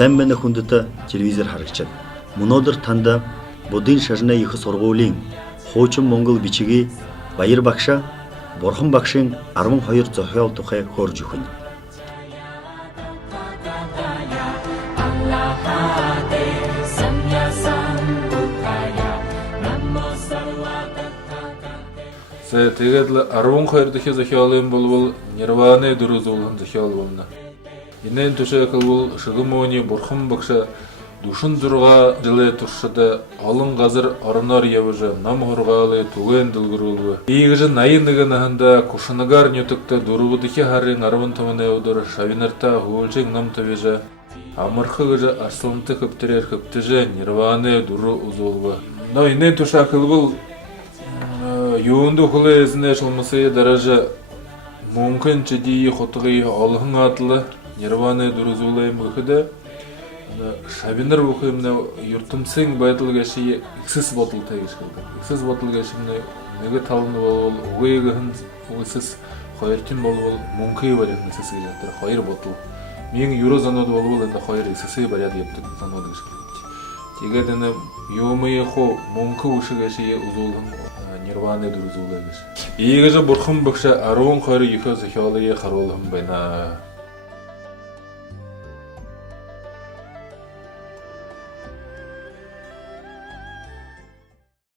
Сайн байна хүндэт телевизээр харагчид. Өнөөдөр танд Будын шашны их сургуулийн хуучин монгол бичгийн Баяр багш, Бурхан багшийн 12 зохиол тухай хөөрж өгнө. Тэгээд 12 дахь зохиолын болвол Нирваны дөрөв зулхан зохиол болно. Инэн төшөөхөл бол Шыгымооны Бурхан багш 46 жылы туршida олон газар орноор явж нам хургаалы түгэн дэлгэрүүлв. Ийгж 81 наханда Кушнагаар нютагта 4 дахь харын 15-ны өдөр шавинартаа хуулжиг нам тавижа амархагж арсланты хөптөрээр хөптөж Нирваны дөрөв узуулв. Но инэн төшөөхөл бол юунду хулээзнэ шулмасы даража мөнгөн чиди хотгый олон адлы Нирваны дөрөзүүлэм гэхэд шавинар бүхэмнэ ертөнцийн байдал гэши эксэс бодолтой гэж хэлдэг. Эксэс бодол гэшимнэ нэг тал нь бол үгээхэн үсэс хоёр тим болвол мөнхий бариад эксэс гэж тэр хоёр бодол. Мин евро занууд болвол энэ хоёр эксэсээ бариад явдаг занууд гэж хэлдэг. Тэгээд энэ юмын хо мөнхий үшгэши үзүүлэн Нирваны дөрөзүүлээ гэж. Ийгэж Бурхан багш 12 их зохиолыг харуулсан байна.